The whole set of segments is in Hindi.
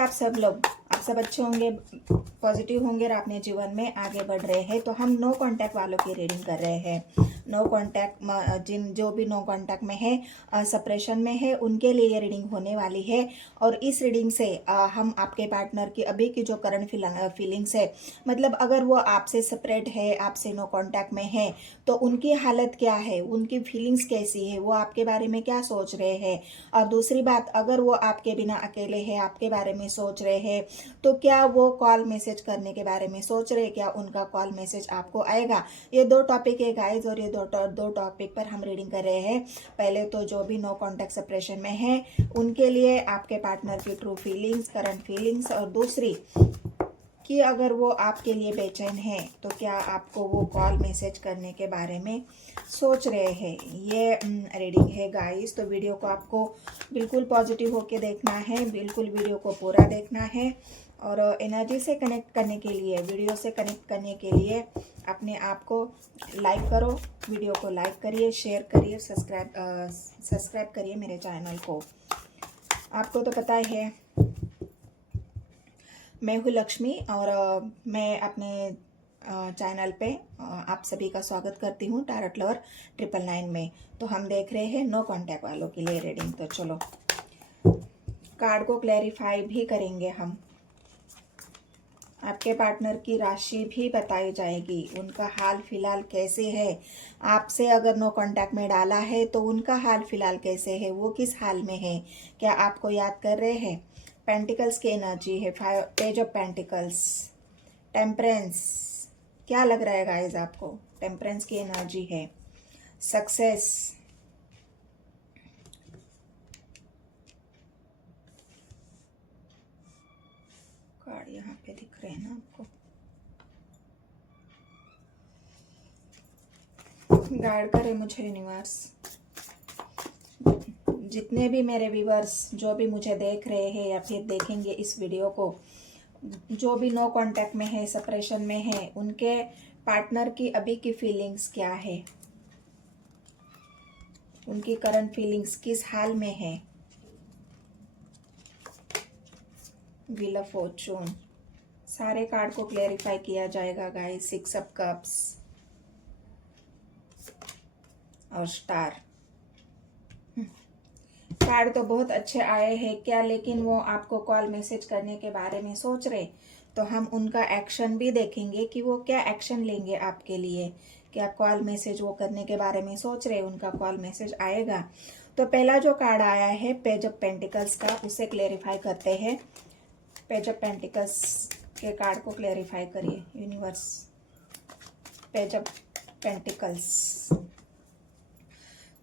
आप सब अच्छे होंगे, पॉजिटिव होंगे और अपने जीवन में आगे बढ़ रहे हैं। तो हम नो कांटेक्ट वालों की रीडिंग कर रहे हैं। नो कांटेक्ट जो भी नो कांटेक्ट में है, सेपरेशन में है, उनके लिए ये रीडिंग होने वाली है। और इस रीडिंग से हम आपके पार्टनर की अभी की जो करंट फीलिंग्स है, मतलब अगर वो आपसे सेपरेट है, आपसे नो कांटेक्ट में है, तो उनकी हालत क्या है, उनकी फीलिंग्स कैसी है, वो आपके बारे में क्या सोच रहे हैं। और दूसरी बात, अगर वो आपके बिना अकेले है, आपके बारे में सोच रहे हैं, तो क्या वो कॉल मैसेज करने के बारे में सोच रहे हैं, क्या उनका कॉल मैसेज आपको आएगा। ये दो टॉपिक है गाइज, और ये दो टॉपिक पर हम रीडिंग कर रहे हैं। पहले तो जो भी नो कांटेक्ट सेपरेशन में है उनके लिए आपके पार्टनर की ट्रू फीलिंग्स, करंट फीलिंग्स, और दूसरी कि अगर वो आपके लिए बेचैन है तो क्या आपको वो कॉल मैसेज करने के बारे में सोच रहे हैं। ये रीडिंग है गाइस। तो वीडियो को आपको बिल्कुल पॉजिटिव होके देखना है, बिल्कुल वीडियो को पूरा देखना है। और एनर्जी से कनेक्ट करने के लिए, वीडियो से कनेक्ट करने के लिए अपने आप को लाइक करो, वीडियो को लाइक करिए, शेयर करिए, सब्सक्राइब करिए मेरे चैनल को। आपको तो पता ही है मैं हूँ लक्ष्मी, और मैं अपने चैनल पे आप सभी का स्वागत करती हूँ टैरोट लवर 999 में। तो हम देख रहे हैं नो कांटेक्ट वालों के लिए रीडिंग। तो चलो कार्ड को क्लैरिफाई भी करेंगे हम। आपके पार्टनर की राशि भी बताई जाएगी, उनका हाल फिलहाल कैसे है। आपसे अगर नो कांटेक्ट में डाला है तो उनका हाल फिलहाल कैसे है, वो किस हाल में है, क्या आपको याद कर रहे हैं। पेंटिकल्स की एनर्जी है, पेज ऑफ पेंटिकल्स, टेम्परेंस, क्या लग रहा है गाइस आपको। टेम्परेंस की एनर्जी है, सक्सेस, कार्ड यहाँ पे दिख रहे हैं ना आपको। गाइड करे मुझे यूनिवर्स, जितने भी मेरे व्यूअर्स जो भी मुझे देख रहे हैं या फिर देखेंगे इस वीडियो को, जो भी नो कांटेक्ट में है, सेपरेशन में है, उनके पार्टनर की अभी की फीलिंग्स क्या है, उनकी करंट फीलिंग्स किस हाल में है। व्हील ऑफ फॉर्चून, सारे कार्ड को क्लेरिफाई किया जाएगा गाइस। 6 ऑफ कप्स और स्टार। कार्ड तो बहुत अच्छे आए हैं क्या, लेकिन वो आपको कॉल मैसेज करने के बारे में सोच रहे। तो हम उनका एक्शन भी देखेंगे कि वो क्या एक्शन लेंगे आपके लिए। क्या कॉल मैसेज वो करने के बारे में सोच रहे, उनका कॉल मैसेज आएगा। तो पहला जो कार्ड आया है पेज ऑफ पेंटिकल्स का, उसे क्लेरिफाई करते हैं। पेज ऑफ पेंटिकल्स के कार्ड को क्लेरिफाई करिए यूनिवर्स। पेज ऑफ पेंटिकल्स,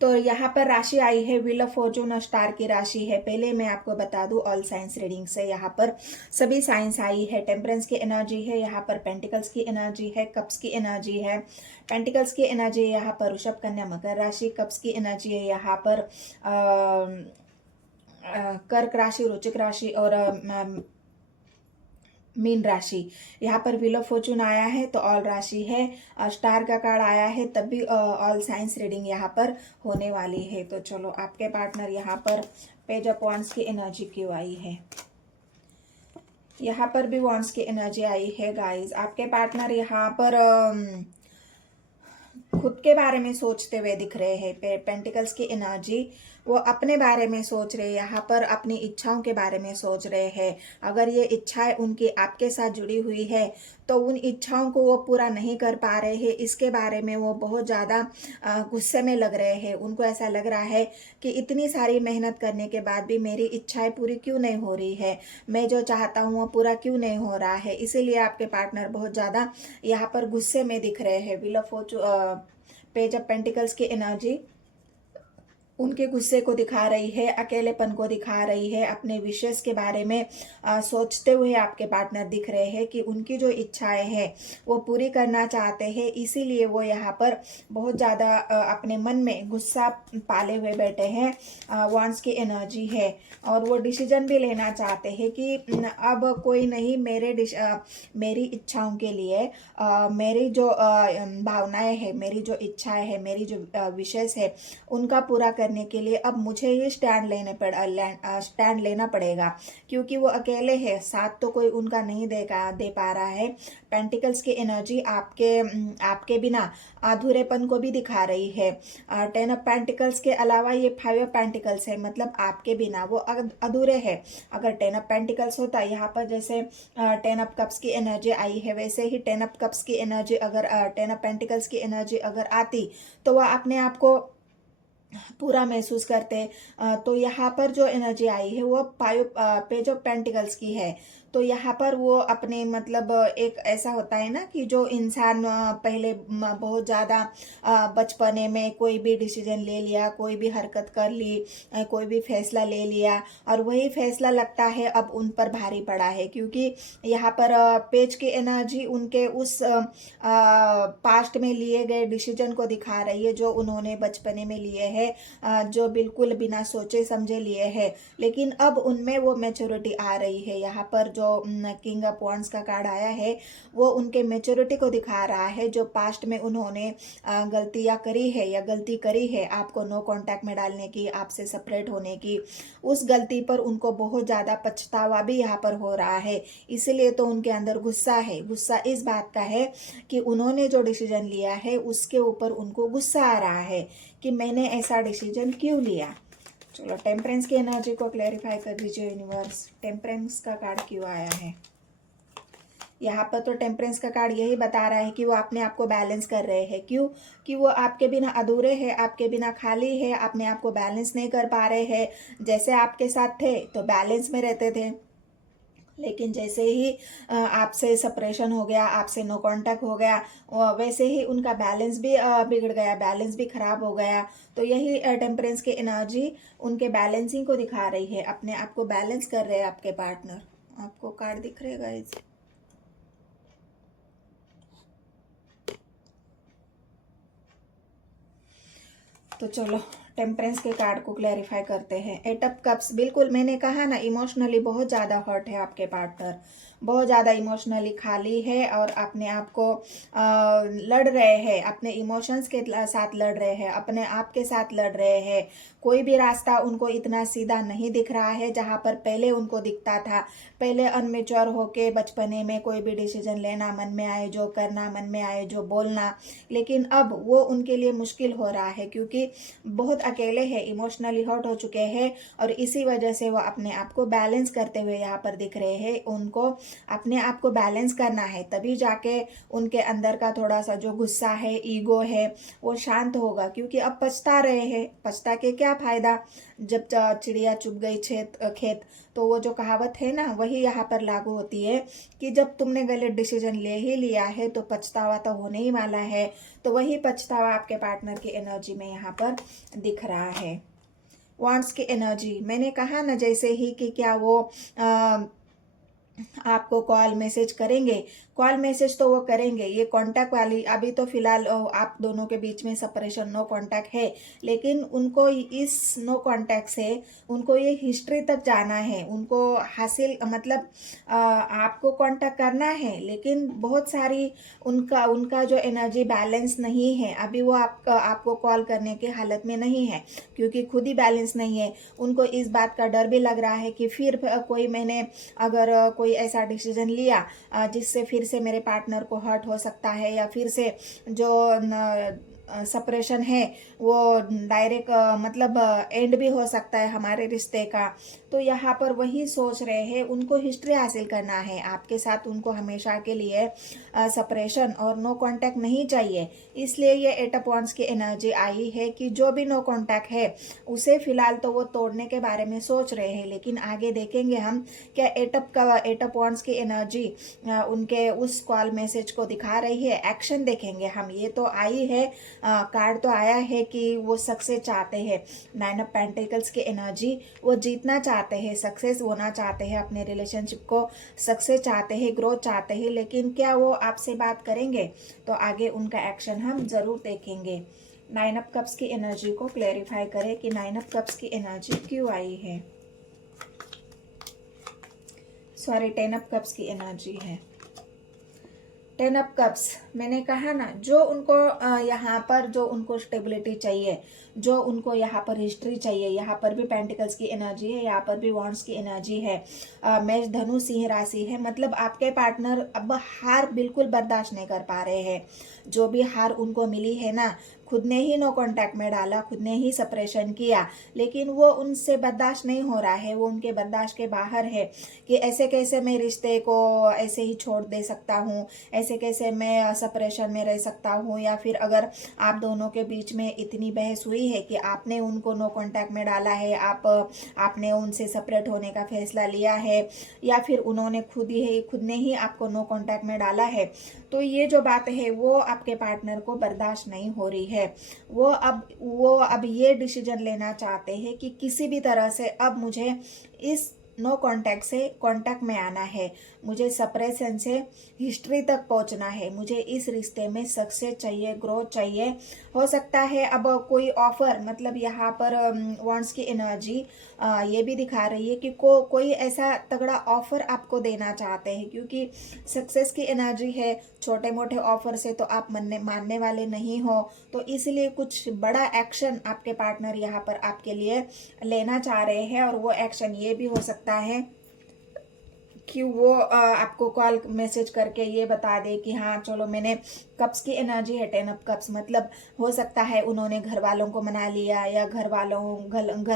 तो यहाँ पर राशि आई है व्हील ऑफ फॉर्चून और स्टार की राशि है। पहले मैं आपको बता दूं ऑल साइंस रीडिंग से, यहाँ पर सभी साइंस आई है। टेम्परेंस की एनर्जी है, यहाँ पर पेंटिकल्स की एनर्जी है, कप्स की एनर्जी है। पेंटिकल्स की एनर्जी है यहाँ पर वृषभ, कन्या, मकर राशि। कप्स की एनर्जी है यहाँ पर कर्क राशि, वृश्चिक राशि और मीन राशि। यहाँ पर व्हील ऑफ फॉर्चून आया है तो ऑल राशि है। स्टार का कार्ड आया है तब भी ऑल साइंस रीडिंग यहाँ पर होने वाली है। तो चलो आपके पार्टनर यहाँ पर पेज ऑफ वॉन्ड्स की एनर्जी क्यों आई है, यहाँ पर भी वॉन्ड्स की एनर्जी आई है गाइस। आपके पार्टनर यहाँ पर खुद के बारे में सोचते हुए दिख रहे हैं। पेंटिकल्स की एनर्जी, वो अपने बारे में सोच रहे हैं, यहाँ पर अपनी इच्छाओं के बारे में सोच रहे हैं। अगर ये इच्छाएं उनकी आपके साथ जुड़ी हुई है तो उन इच्छाओं को वो पूरा नहीं कर पा रहे हैं, इसके बारे में वो बहुत ज़्यादा गुस्से में लग रहे हैं। उनको ऐसा लग रहा है कि इतनी सारी मेहनत करने के बाद भी मेरी इच्छाएं पूरी क्यों नहीं हो रही है, मैं जो चाहता हूँ वो पूरा क्यों नहीं हो रहा है। इसीलिए आपके पार्टनर बहुत ज़्यादा यहाँ पर गुस्से में दिख रहे हैं। Wheel of Fortune, page of pentacles की एनर्जी उनके गुस्से को दिखा रही है, अकेलेपन को दिखा रही है। अपने विशेष के बारे में सोचते हुए आपके पार्टनर दिख रहे हैं कि उनकी जो इच्छाएं हैं वो पूरी करना चाहते हैं, इसीलिए वो यहाँ पर बहुत ज़्यादा अपने मन में गुस्सा पाले हुए बैठे हैं। वॉन्ड्स की एनर्जी है और वो डिसीजन भी लेना चाहते हैं कि अब कोई नहीं, मेरी इच्छाओं के लिए, मेरी जो भावनाएं हैं, मेरी जो इच्छाएं हैं, मेरी जो विशेष है, उनका पूरा करने के लिए अब मुझे ही स्टैंड लेना पड़ेगा, क्योंकि वो अकेले है, साथ तो कोई उनका नहीं दे पा रहा है। पेंटिकल्स की एनर्जी आपके बिना अधूरेपन को भी दिखा रही है। 10 ऑफ पेंटिकल्स के अलावा ये 5 ऑफ पेंटिकल्स है, मतलब आपके बिना वो अधूरे है। अगर 10 ऑफ पेंटिकल्स होता यहाँ पर, जैसे 10 ऑफ कप्स की एनर्जी आई है, वैसे ही 10 ऑफ कप्स की एनर्जी अगर 10 ऑफ पेंटिकल्स की एनर्जी अगर आती तो वह अपने आप को पूरा महसूस करते। तो यहाँ पर जो एनर्जी आई है वो पेज ऑफ पेंटिकल्स की है। तो यहाँ पर वो अपने मतलब एक ऐसा होता है ना कि जो इंसान पहले बहुत ज़्यादा बचपने में कोई भी डिसीजन ले लिया, कोई भी हरकत कर ली, कोई भी फैसला ले लिया, और वही फैसला लगता है अब उन पर भारी पड़ा है, क्योंकि यहाँ पर पेज की एनर्जी उनके उस पास्ट में लिए गए डिसीजन को दिखा रही है, जो उन्होंने बचपने में लिए हैं, जो बिल्कुल बिना सोचे समझे लिए हैं, लेकिन अब उनमें वो मैच्योरिटी आ रही है। यहाँ पर जो किंग ऑफ वॉन्ड्स का कार्ड आया है वो उनके मैच्योरिटी को दिखा रहा है। जो पास्ट में उन्होंने गलतियां करी है या गलती करी है आपको नो कांटेक्ट में डालने की, आपसे सेपरेट होने की, उस गलती पर उनको बहुत ज़्यादा पछतावा भी यहाँ पर हो रहा है। इसलिए तो उनके अंदर गुस्सा है। गुस्सा इस बात का है कि उन्होंने जो डिसीजन लिया है उसके ऊपर उनको गुस्सा आ रहा है कि मैंने ऐसा डिसीजन क्यों लिया। चलो टेम्परेंस की एनर्जी को क्लैरिफाई कर दीजिए यूनिवर्स। टेम्परेंस का कार्ड क्यों आया है? यहाँ पर तो टेम्परेंस का कार्ड यही बता रहा है कि वो अपने आप को बैलेंस कर रहे हैं। क्यों? कि वो आपके बिना अधूरे हैं, आपके बिना खाली है, अपने आप को बैलेंस नहीं कर पा रहे हैं। जैसे आपके साथ थे तो बैलेंस में रहते थे, लेकिन जैसे ही आपसे सेपरेशन हो गया, आपसे नो कांटेक्ट हो गया, वैसे ही उनका बैलेंस भी बिगड़ गया, बैलेंस भी खराब हो गया। तो यही टेम्परेंस की एनर्जी उनके बैलेंसिंग को दिखा रही है। अपने आप को बैलेंस कर रहे हैं आपके पार्टनर। आपको कार्ड दिख रहे गाइस? तो चलो टेम्परेंस के कार्ड को क्लैरिफाई करते हैं। 8 ऑफ कप्स, बिल्कुल मैंने कहा ना, इमोशनली बहुत ज़्यादा हर्ट है आपके पार्टनर, बहुत ज़्यादा इमोशनली खाली है, और अपने आप को लड़ रहे हैं, अपने इमोशंस के साथ लड़ रहे हैं, अपने आप के साथ लड़ रहे हैं। कोई भी रास्ता उनको इतना सीधा नहीं दिख रहा है जहाँ पर पहले उनको दिखता था। पहले अनमेच्योर होके बचपने में कोई भी डिसीजन लेना, मन में आए जो करना, मन में आए जो बोलना, लेकिन अब वो उनके लिए मुश्किल हो रहा है, क्योंकि बहुत अकेले हैं, इमोशनली हर्ट हो चुके हैं, और इसी वजह से वो अपने आप को बैलेंस करते हुए यहाँ पर दिख रहे हैं। उनको अपने आप को बैलेंस करना है, तभी जाके उनके अंदर का थोड़ा सा जो गुस्सा है, ईगो है, वो शांत होगा। क्योंकि अब पछता रहे हैं, पछता के क्या फायदा, जब चिड़िया चुग गई खेत। तो वो जो कहावत है ना, वही यहाँ पर लागू होती है कि जब तुमने गलत डिसीजन ले ही लिया है तो पछतावा तो होने ही वाला है। तो वही पछतावा आपके पार्टनर की एनर्जी में यहाँ पर दिख रहा है। वांड्स की एनर्जी, मैंने कहा ना जैसे ही कि क्या वो आपको कॉल मैसेज करेंगे, कॉल मैसेज तो वो करेंगे। ये कांटेक्ट वाली, अभी तो फिलहाल आप दोनों के बीच में सेपरेशन, नो कांटेक्ट है, लेकिन उनको इस नो कांटेक्ट से उनको ये हिस्ट्री तक जाना है, उनको हासिल, मतलब आपको कांटेक्ट करना है, लेकिन बहुत सारी उनका जो एनर्जी बैलेंस नहीं है अभी, वो आपको कॉल करने की हालत में नहीं है, क्योंकि खुद ही बैलेंस नहीं है। उनको इस बात का डर भी लग रहा है कि फिर कोई मैंने अगर कोई ऐसा डिसीजन लिया जिससे फिर से मेरे पार्टनर को हर्ट हो सकता है, या फिर से जो सेपरेशन है वो डायरेक्ट मतलब एंड भी हो सकता है हमारे रिश्ते का। तो यहाँ पर वही सोच रहे हैं, उनको हिस्ट्री हासिल करना है आपके साथ, उनको हमेशा के लिए सेपरेशन और नो कांटेक्ट नहीं चाहिए। इसलिए ये 8 ऑफ वांड्स की एनर्जी आई है कि जो भी नो कांटेक्ट है उसे फिलहाल तो वो तोड़ने के बारे में सोच रहे हैं, लेकिन आगे देखेंगे हम क्या 8 ऑफ वांड्स की एनर्जी उनके उस कॉल मैसेज को दिखा रही है। एक्शन देखेंगे हम। ये तो आई है, कार्ड तो आया है कि वो सक्सेस चाहते हैं। 9 ऑफ पेंटिकल्स की एनर्जी, वो जीतना चाहते हैं, सक्सेस होना चाहते हैं, अपने रिलेशनशिप को सक्सेस चाहते हैं, ग्रोथ चाहते हैं, लेकिन क्या वो आपसे बात करेंगे? तो आगे उनका एक्शन हम जरूर देखेंगे। 9 ऑफ कप्स की एनर्जी को क्लैरिफाई करें कि 9 ऑफ कप्स की एनर्जी क्यों आई है। सॉरी, 10 ऑफ कप्स की एनर्जी है। 10 ऑफ कप्स, मैंने कहा ना, जो उनको यहाँ पर जो उनको स्टेबिलिटी चाहिए, जो उनको यहाँ पर हिस्ट्री चाहिए, यहाँ पर भी पेंटिकल्स की एनर्जी है, यहाँ पर भी वॉन्ड्स की एनर्जी है। मेष धनु सिंह राशि है, मतलब आपके पार्टनर अब हार बिल्कुल बर्दाश्त नहीं कर पा रहे हैं। जो भी हार उनको मिली है ना, खुद ने ही नो कांटेक्ट में डाला, खुद ने ही सेपरेशन किया, लेकिन वो उनसे बर्दाश्त नहीं हो रहा है, वो उनके बर्दाश्त के बाहर है कि ऐसे कैसे मैं रिश्ते को ऐसे ही छोड़ दे सकता हूँ, ऐसे कैसे मैं सेपरेशन में रह सकता हूँ। या फिर अगर आप दोनों के बीच में इतनी बहस हुई है कि आपने उनको नो कांटेक्ट में डाला है, आपने उनसे सेपरेट होने का फैसला लिया है, या फिर उन्होंने खुद ने ही आपको नो कांटेक्ट में डाला है, तो ये जो बात है वो आपके पार्टनर को बर्दाश्त नहीं हो रही है। वो अब ये डिसीजन लेना चाहते हैं कि किसी भी तरह से अब मुझे इस नो कांटेक्ट से कांटेक्ट में आना है, मुझे सेपरेशन से हिस्ट्री तक पहुंचना है, मुझे इस रिश्ते में सक्सेस चाहिए, ग्रोथ चाहिए। हो सकता है अब कोई ऑफर, मतलब यहाँ पर वॉन्ड्स की एनर्जी ये भी दिखा रही है कि कोई ऐसा तगड़ा ऑफर आपको देना चाहते हैं, क्योंकि सक्सेस की एनर्जी है। छोटे मोटे ऑफर से तो आप मानने वाले नहीं हो, तो इसलिए कुछ बड़ा एक्शन आपके पार्टनर यहाँ पर आपके लिए लेना चाह रहे हैं। और वो एक्शन ये भी हो सकता है कि वो आपको कॉल मैसेज करके ये बता दे कि हाँ चलो, मैंने कप्स की एनर्जी है 10 ऑफ कप्स, मतलब हो सकता है उन्होंने घर वालों को मना लिया, या घर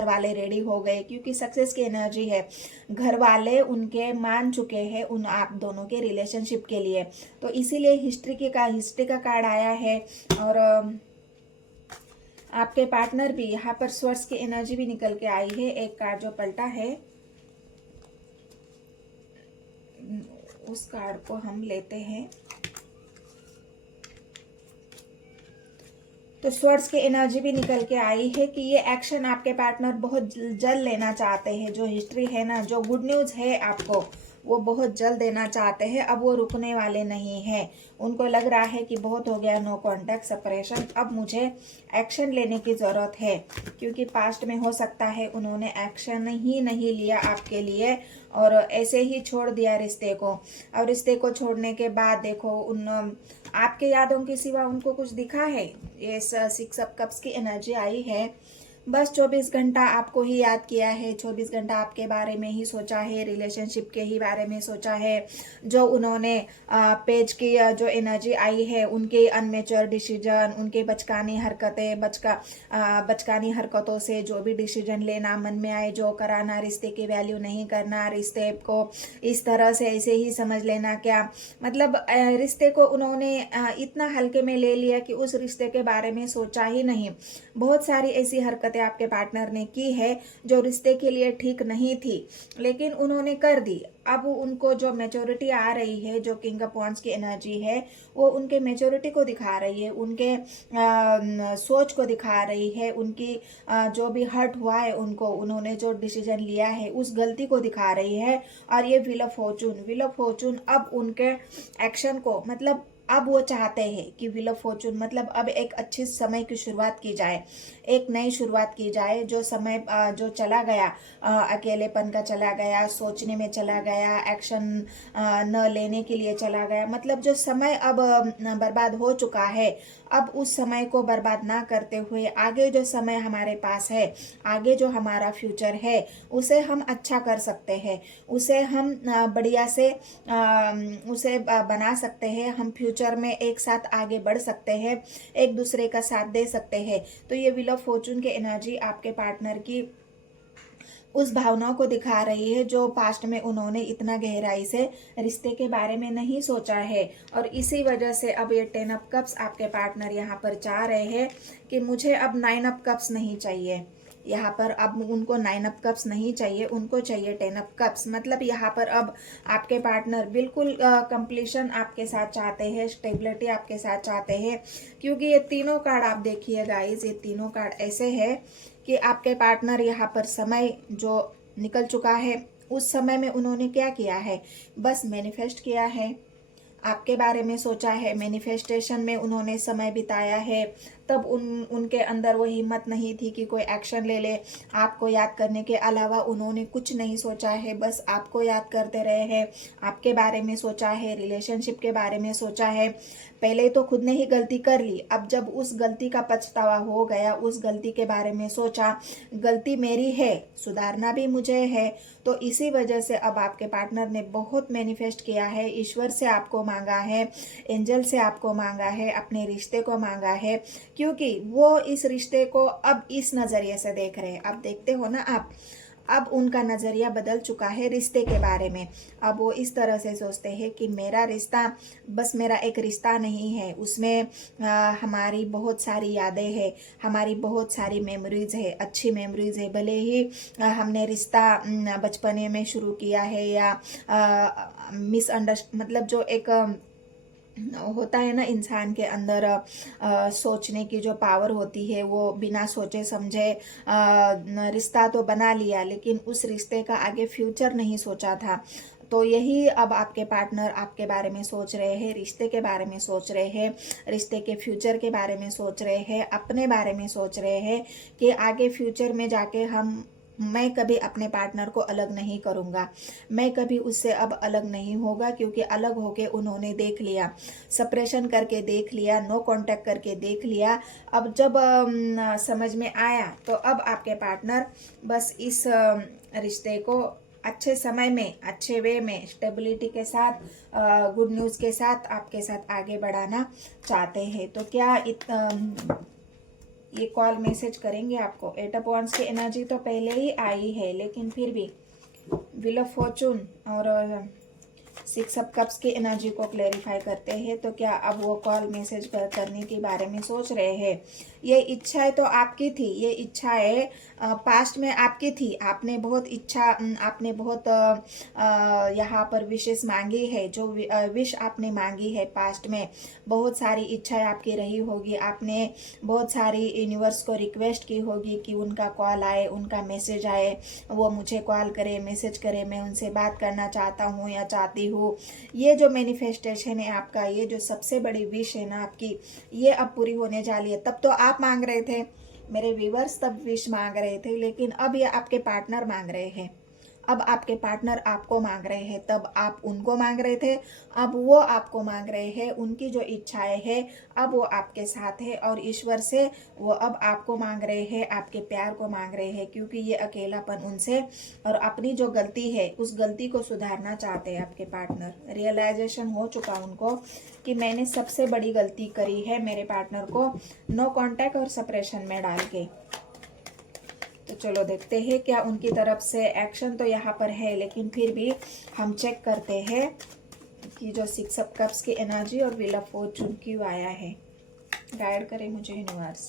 वाले रेडी हो गए, क्योंकि सक्सेस की एनर्जी है। घर वाले उनके मान चुके हैं उन आप दोनों के रिलेशनशिप के लिए, तो इसीलिए हिस्ट्री का कार्ड आया है। और आपके पार्टनर भी यहाँ पर स्वर्ड्स की एनर्जी भी निकल के आई है। एक कार्ड जो पलटा है उस कार्ड को हम लेते हैं। तो स्वर्ड्स की एनर्जी भी निकल के आई है कि ये एक्शन आपके पार्टनर बहुत जल्द लेना चाहते हैं। जो हिस्ट्री है ना, जो गुड न्यूज़ है आपको, वो बहुत जल्द देना चाहते हैं। अब वो रुकने वाले नहीं हैं। उनको लग रहा है कि बहुत हो गया नो कांटेक्ट, सेपरेशन, अब मुझे एक्शन लेने की ज़रूरत है, क्योंकि पास्ट में हो सकता है उन्होंने एक्शन ही नहीं लिया आपके लिए और ऐसे ही छोड़ दिया रिश्ते को। और रिश्ते को छोड़ने के बाद देखो, आपके यादों के सिवा उनको कुछ दिखा है? ये 6 ऑफ कप्स की एनर्जी आई है। बस 24 घंटा आपको ही याद किया है, 24 घंटा आपके बारे में ही सोचा है, रिलेशनशिप के ही बारे में सोचा है। जो उन्होंने पेज की जो एनर्जी आई है, उनके अनमेच्योर डिसीजन, उनके बचकानी हरकतों से जो भी डिसीजन लेना मन में आए, जो कराना, रिश्ते की वैल्यू नहीं करना, रिश्ते को इस तरह से ऐसे ही समझ लेना, क्या मतलब रिश्ते को उन्होंने इतना हल्के में ले लिया कि उस रिश्ते के बारे में सोचा ही नहीं। बहुत सारी ऐसी हरकतें आपके पार्टनर ने की है जो रिश्ते के लिए ठीक नहीं थी, लेकिन उन्होंने कर दी। अब उनको जो मैच्योरिटी आ रही है, जो किंग ऑफ वांड्स की एनर्जी है, वो उनके मैच्योरिटी को दिखा रही है, उनके सोच को दिखा रही है, उनकी जो भी हर्ट हुआ है उनको, उन्होंने जो डिसीजन लिया है उस गलती को दिखा रही है। और ये व्हील ऑफ फॉर्चून अब उनके एक्शन को, मतलब अब वो चाहते हैं कि व्हील ऑफ फॉर्चून मतलब अब एक अच्छे समय की शुरुआत की जाए, एक नई शुरुआत की जाए। जो समय जो चला गया, अकेलेपन का चला गया, सोचने में चला गया, एक्शन न लेने के लिए चला गया, मतलब जो समय अब बर्बाद हो चुका है, अब उस समय को बर्बाद ना करते हुए आगे जो समय हमारे पास है, आगे जो हमारा फ्यूचर है, उसे हम अच्छा कर सकते हैं, उसे हम बढ़िया से उसे बना सकते हैं। हम फ्यूचर में एक साथ आगे बढ़ सकते हैं, एक दूसरे का साथ दे सकते हैं। तो ये व्हील ऑफ फॉर्चून की एनर्जी आपके पार्टनर की उस भावनाओं को दिखा रही है जो पास्ट में उन्होंने इतना गहराई से रिश्ते के बारे में नहीं सोचा है। और इसी वजह से अब ये 10 ऑफ कप्स आपके पार्टनर यहाँ पर चाह रहे हैं कि मुझे अब 9 ऑफ कप्स नहीं चाहिए। यहाँ पर अब उनको 9 ऑफ कप्स नहीं चाहिए, उनको चाहिए 10 ऑफ कप्स। मतलब यहाँ पर अब आपके पार्टनर बिल्कुल कंप्लीशन आपके साथ चाहते हैं, स्टेबिलिटी आपके साथ चाहते हैं। क्योंकि ये तीनों कार्ड आप देखिए गाइज, ये तीनों कार्ड ऐसे है कि आपके पार्टनर यहाँ पर समय जो निकल चुका है, उस समय में उन्होंने क्या किया है, बस मैनिफेस्ट किया है, आपके बारे में सोचा है, मैनिफेस्टेशन में उन्होंने समय बिताया है, तब उनके अंदर वो हिम्मत नहीं थी कि कोई एक्शन ले ले। आपको याद करने के अलावा उन्होंने कुछ नहीं सोचा है, बस आपको याद करते रहे हैं, आपके बारे में सोचा है, रिलेशनशिप के बारे में सोचा है। पहले तो खुद ने ही गलती कर ली, अब जब उस गलती का पछतावा हो गया, उस गलती के बारे में सोचा, गलती मेरी है, सुधारना भी मुझे है, तो इसी वजह से अब आपके पार्टनर ने बहुत मैनिफेस्ट किया है, ईश्वर से आपको मांगा है, एंजल से आपको मांगा है, अपने रिश्ते को मांगा है, क्योंकि वो इस रिश्ते को अब इस नज़रिए से देख रहे हैं। अब देखते हो ना आप, अब उनका नज़रिया बदल चुका है रिश्ते के बारे में। अब वो इस तरह से सोचते हैं कि मेरा रिश्ता बस मेरा एक रिश्ता नहीं है, उसमें हमारी बहुत सारी यादें हैं, हमारी बहुत सारी मेमोरीज है, अच्छी मेमोरीज है। भले ही हमने रिश्ता बचपने में शुरू किया है या मतलब जो एक होता है ना इंसान के अंदर सोचने की जो पावर होती है, वो बिना सोचे समझे रिश्ता तो बना लिया, लेकिन उस रिश्ते का आगे फ्यूचर नहीं सोचा था। तो यही अब आपके पार्टनर आपके बारे में सोच रहे हैं, रिश्ते के बारे में सोच रहे हैं, रिश्ते के फ्यूचर के बारे में सोच रहे हैं, अपने बारे में सोच रहे हैं कि आगे फ्यूचर में जाके मैं कभी अपने पार्टनर को अलग नहीं करूँगा, मैं कभी उससे अब अलग नहीं होगा, क्योंकि अलग होके उन्होंने देख लिया, सेपरेशन करके देख लिया, नो कांटेक्ट करके देख लिया। अब जब समझ में आया, तो अब आपके पार्टनर बस इस रिश्ते को अच्छे समय में, अच्छे वे में, स्टेबिलिटी के साथ, गुड न्यूज़ के साथ आपके साथ आगे बढ़ाना चाहते हैं। तो क्या ये कॉल मैसेज करेंगे आपको? 8 ऑफ वांड्स की एनर्जी तो पहले ही आई है, लेकिन फिर भी व्हील ऑफ फॉर्चून और 6 ऑफ कप्स की एनर्जी को क्लेरिफाई करते हैं। तो क्या अब वो कॉल मैसेज करने के बारे में सोच रहे हैं? ये इच्छाएं तो आपकी थी, ये इच्छाएं पास्ट में आपकी थी, आपने बहुत इच्छा, आपने बहुत यहाँ पर विशेष मांगी है, जो विश आपने मांगी है पास्ट में, बहुत सारी इच्छाएं आपकी रही होगी, आपने बहुत सारी यूनिवर्स को रिक्वेस्ट की होगी कि उनका कॉल आए, उनका मैसेज आए, वो मुझे कॉल करे, मैसेज करे, मैं उनसे बात करना चाहता हूँ या चाहती हूँ। ये जो मैनिफेस्टेशन है आपका, ये जो सबसे बड़ी विश है ना आपकी, ये अब पूरी होने जा रही है। तब तो आप मांग रहे थे, मेरे व्यूवर्स तब विश मांग रहे थे, लेकिन अब ये आपके पार्टनर मांग रहे हैं। अब आपके पार्टनर आपको मांग रहे हैं, तब आप उनको मांग रहे थे, अब वो आपको मांग रहे हैं। उनकी जो इच्छाएं हैं अब वो आपके साथ है, और ईश्वर से वो अब आपको मांग रहे हैं, आपके प्यार को मांग रहे हैं, क्योंकि ये अकेलापन उनसे और अपनी जो गलती है उस गलती को सुधारना चाहते हैं आपके पार्टनर। रियलाइजेशन हो चुका उनको कि मैंने सबसे बड़ी गलती करी है मेरे पार्टनर को नो कांटेक्ट और सेपरेशन में डाल के। तो चलो देखते हैं क्या उनकी तरफ से एक्शन तो यहाँ पर है, लेकिन फिर भी हम चेक करते हैं कि जो 6 ऑफ कप्स की एनर्जी और व्हील ऑफ फॉर्चून क्यों आया है। गाइड करे मुझे यूनिवर्स।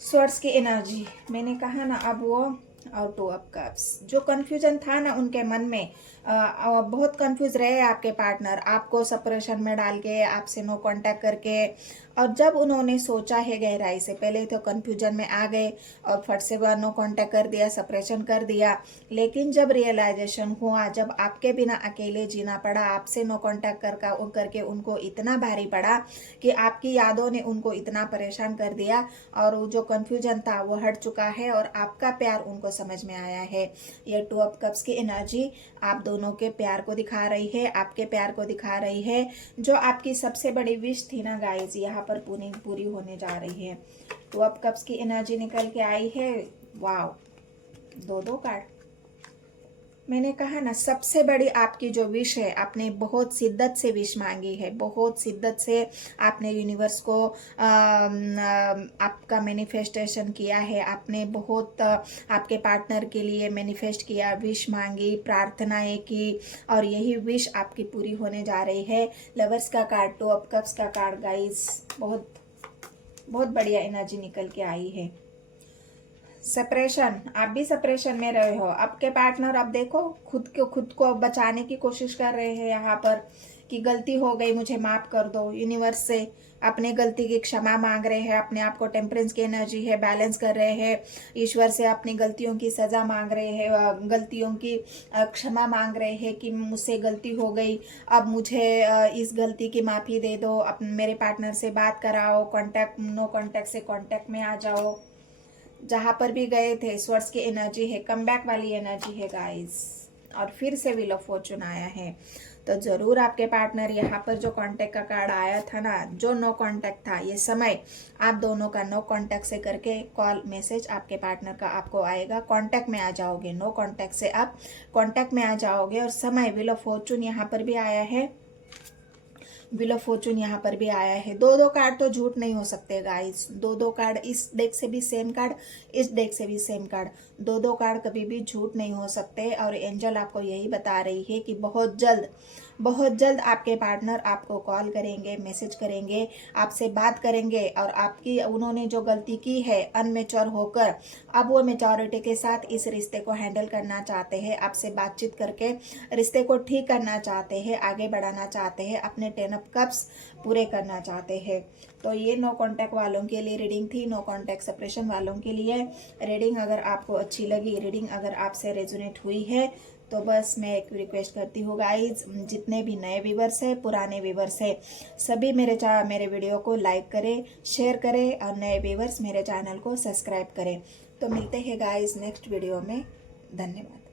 स्वर्ड्स की एनर्जी, मैंने कहा ना, अब वो और 2 ऑफ कप्स, जो कंफ्यूजन था ना उनके मन में, बहुत कंफ्यूज रहे आपके पार्टनर, आपको सेपरेशन में डाल के, आपसे नो कांटेक्ट करके, और जब उन्होंने सोचा है गहराई से, पहले तो कंफ्यूजन में आ गए और फट से नो कांटेक्ट कर दिया, सेपरेशन कर दिया, लेकिन जब रियलाइजेशन हुआ, जब आपके बिना अकेले जीना पड़ा, आपसे नो कांटेक्ट करके उनको इतना भारी पड़ा कि आपकी यादों ने उनको इतना परेशान कर दिया, और जो कंफ्यूजन था वो हट चुका है और आपका प्यार उनको समझ में आया है। ये 2 ऑफ कप्स की एनर्जी आप दोनों के प्यार को दिखा रही है, आपके प्यार को दिखा रही है। जो आपकी सबसे बड़ी विश थी ना गाइस, यहाँ पर पूरी होने जा रही है। 2 ऑफ कप्स की एनर्जी निकल के आई है। वाव, 2 कार्ड। मैंने कहा ना, सबसे बड़ी आपकी जो विश है, आपने बहुत शिद्दत से विश मांगी है, बहुत शिद्दत से आपने यूनिवर्स को आपका मैनिफेस्टेशन किया है, आपने बहुत आपके पार्टनर के लिए मैनिफेस्ट किया, विश मांगी, प्रार्थनाएं की, और यही विश आपकी पूरी होने जा रही है। लवर्स का कार्ड, 2 ऑफ कप्स का कार्ड गाइस, बहुत बहुत बढ़िया एनर्जी निकल के आई है। सेपरेशन, आप भी सेपरेशन में रहे हो, आपके पार्टनर अब देखो खुद को बचाने की कोशिश कर रहे हैं यहाँ पर, कि गलती हो गई, मुझे माफ़ कर दो। यूनिवर्स से अपने गलती की क्षमा मांग रहे हैं, अपने आप को टेम्परेंस की एनर्जी है बैलेंस कर रहे हैं। ईश्वर से अपनी गलतियों की सज़ा मांग रहे हैं, गलतियों की क्षमा मांग रहे हैं कि मुझसे गलती हो गई, अब मुझे इस गलती की माफ़ी दे दो। अपने मेरे पार्टनर से बात कराओ, कांटेक्ट नो कांटेक्ट से कांटेक्ट में आ जाओ। जहाँ पर भी गए थे स्वर्ड्स की एनर्जी है, कम बैक वाली एनर्जी है गाइस। और फिर से व्हील ऑफ फॉर्चून आया है। तो ज़रूर आपके पार्टनर, यहाँ पर जो कांटेक्ट का कार्ड आया था ना, जो नो कांटेक्ट था, ये समय आप दोनों का नो कांटेक्ट से करके कॉल मैसेज आपके पार्टनर का आपको आएगा। कांटेक्ट में आ जाओगे, नो कांटेक्ट से आप कांटेक्ट में आ जाओगे। और समय व्हील ऑफ फॉर्चून यहाँ पर भी आया है, व्हील ऑफ फॉर्चून यहाँ पर भी आया है। दो दो कार्ड तो झूठ नहीं हो सकते गाइस। दो दो कार्ड, इस डेक से भी सेम कार्ड, इस डेक से भी सेम कार्ड, दो दो कार्ड कभी भी झूठ नहीं हो सकते। और एंजल आपको यही बता रही है कि बहुत जल्द आपके पार्टनर आपको कॉल करेंगे, मैसेज करेंगे, आपसे बात करेंगे। और आपकी उन्होंने जो गलती की है अनमेच्योर होकर, अब वो मेच्योरिटी के साथ इस रिश्ते को हैंडल करना चाहते हैं। आपसे बातचीत करके रिश्ते को ठीक करना चाहते हैं, आगे बढ़ाना चाहते हैं, अपने 10 ऑफ कप्स पूरे करना चाहते हैं। तो ये नो कांटेक्ट वालों के लिए रीडिंग थी, नो कांटेक्ट सेपरेशन वालों के लिए रीडिंग। अगर आपको अच्छी लगी रीडिंग, अगर आपसे रेजोनेट हुई है, तो बस मैं एक रिक्वेस्ट करती हूँ गाइज, जितने भी नए व्यूवर्स है, पुराने व्यूवर्स है, सभी मेरे वीडियो को लाइक करें, शेयर करें, और नए व्यूवर्स मेरे चैनल को सब्सक्राइब करें। तो मिलते हैं गाइज नेक्स्ट वीडियो में। धन्यवाद।